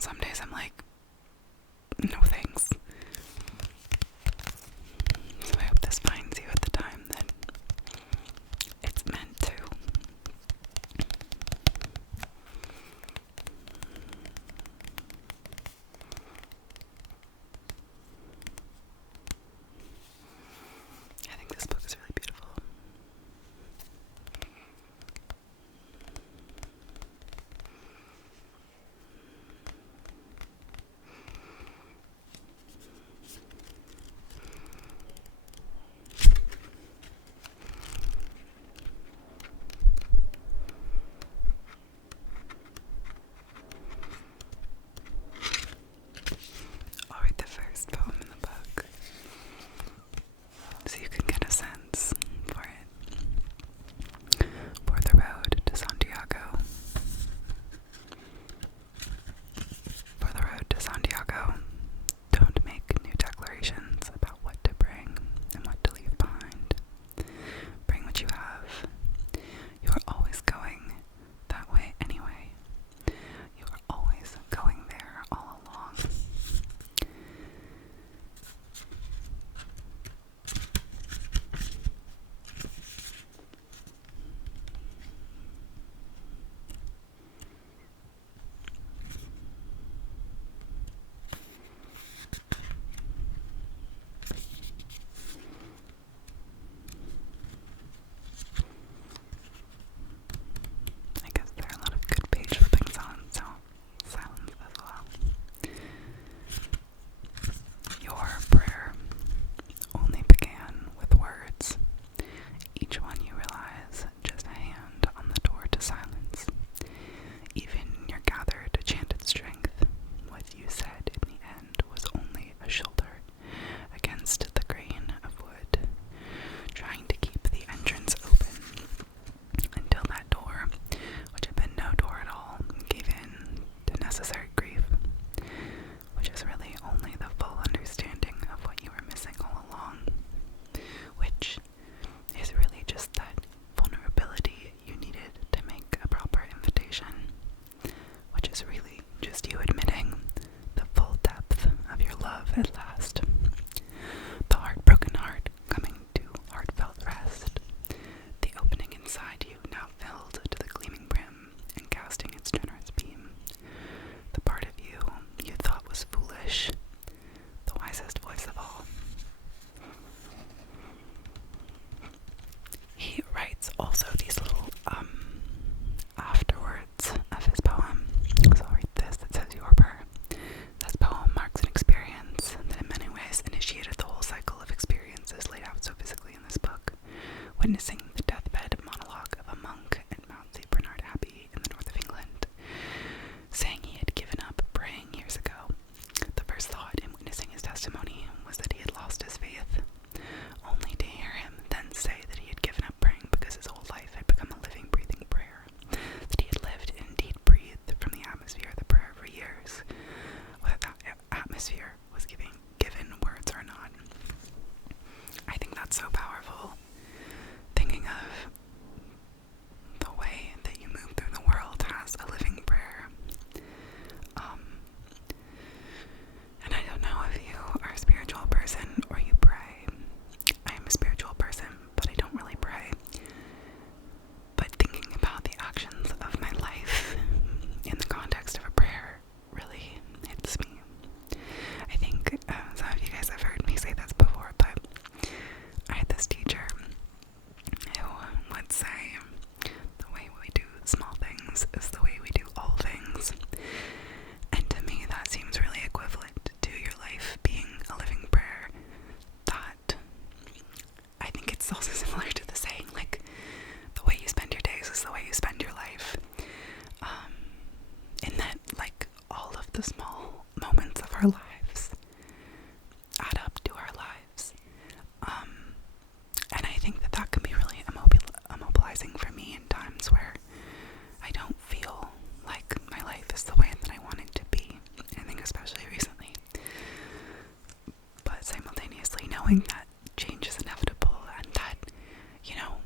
And some days I'm like, no thanks. So I hope this finds you at the time that it's meant to. I think this book is really beautiful. I'll read the first poem in the book so you can get a sense for it. For the road to Santiago. For the road to Santiago, don't make new declarations about what to bring and what to leave behind. Bring what you have. You are always going that way anyway. You are always going there all along. I guess there are a lot of good page flipping sounds, so silence as well. Your prayer only began with words. Each one you realize just a hand on the door to silence. Even your gathered, chanted strength, what you said in the end was only a shoulder against the grain of wood, trying to keep the entrance open until that door, which had been no door at all, gave in to necessary grief, which is really only the full understanding of what you were missing all along, which is really just that vulnerability you needed to make a proper invitation, which is really just you admitting the full depth of your love at last. The heartbroken heart coming to heartfelt rest. The opening inside you now filled to the gleaming brim and casting its generous beam. The part of you you thought was foolish. The wisest voice of all. He writes also these little afterwords of his poem. So I'll read this. It says, your prayer. This poem marks an experience that in many ways initiated the whole cycle of experiences laid out so physically in this book, witnessing the deathbed monologue of a monk at Mount St. Bernard Abbey in the north of England, saying he had given up praying years ago. The first thought in witnessing his testimony was that he had lost his faith, only to hear him then say that he had given up praying because his whole life had become a living, breathing prayer, that he had lived and indeed breathed from the atmosphere of the prayer for years, whether that atmosphere was given words or not. I think that's so powerful, thinking of the way that you move through the world as a living prayer. And I don't know if you are a spiritual person or you pray. I am a spiritual person, but I don't really pray. But thinking about the actions of my life in the context of a prayer really hits me. I think some of you guys have heard me say this before, but I had this teacher who would say, the way we do small things is the way we do all things. And to me, that seems really equivalent to your life being a living prayer. That I think it's also similar to the saying, like, the way you spend your days is the way you spend your life. In that, like, all of the small moments of our lives add up to our lives. And I think that that can be really immobilizing for me in times where I don't feel like my life is the way that I want it to be. I think especially recently. But simultaneously knowing that change is inevitable and that, you know,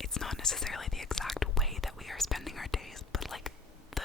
it's not necessarily the exact way that we are spending our days, but like the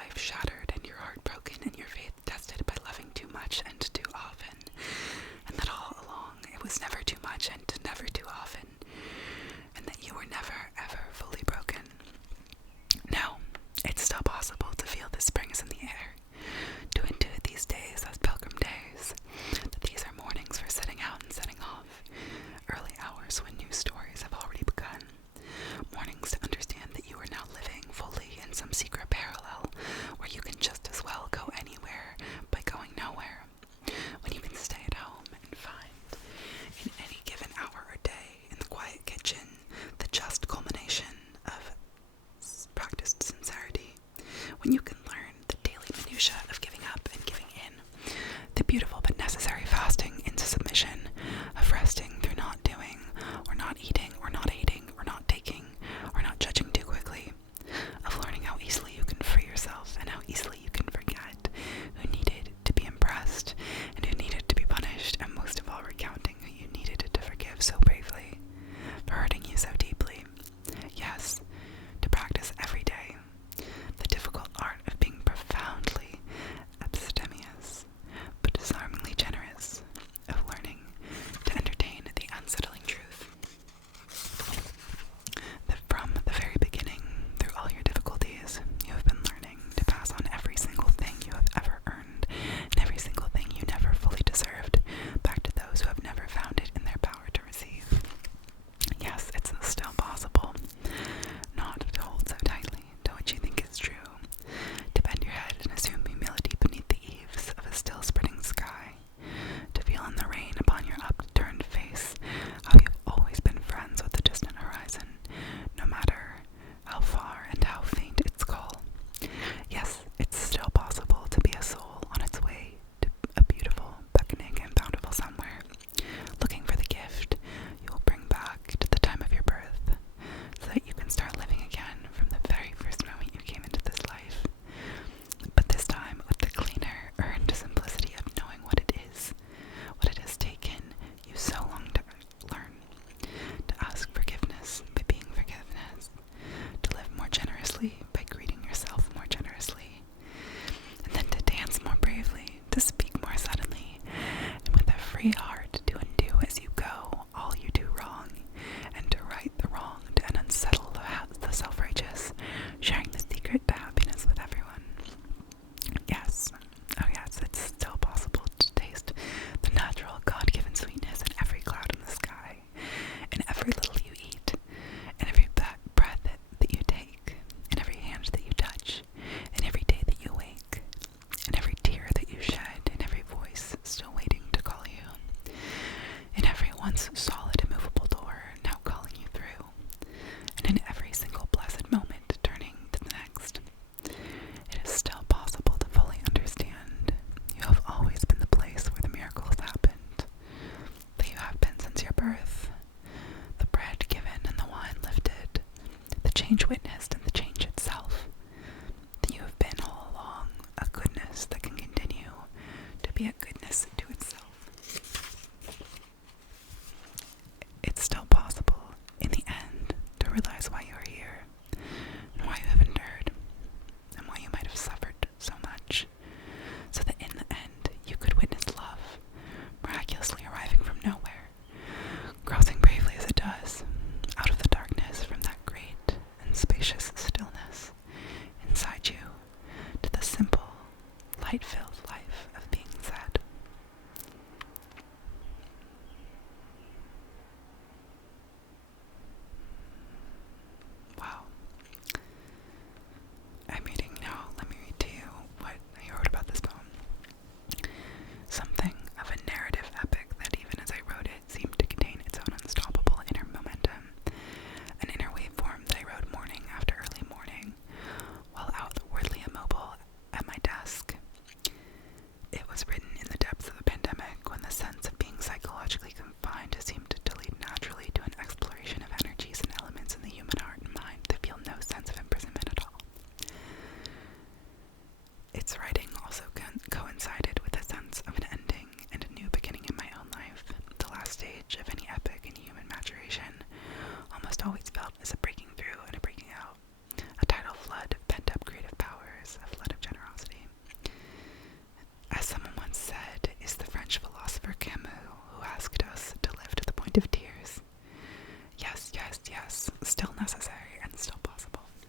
life shattered and your heart broken and your faith tested by loving too much and too often, and that all along it was never too much and never too often, and that you were never ever fully broken. No, it's still possible to feel the springs in the air, to intuit these days as pilgrim days, that these are mornings for setting out and setting off, early hours when new stories have already begun, mornings to understand that you are now living fully in some secret parallel where you can just as well go anywhere by going nowhere, when you can stay at home and find, in any given hour or day, in the quiet kitchen, the just culmination of practiced sincerity, when you can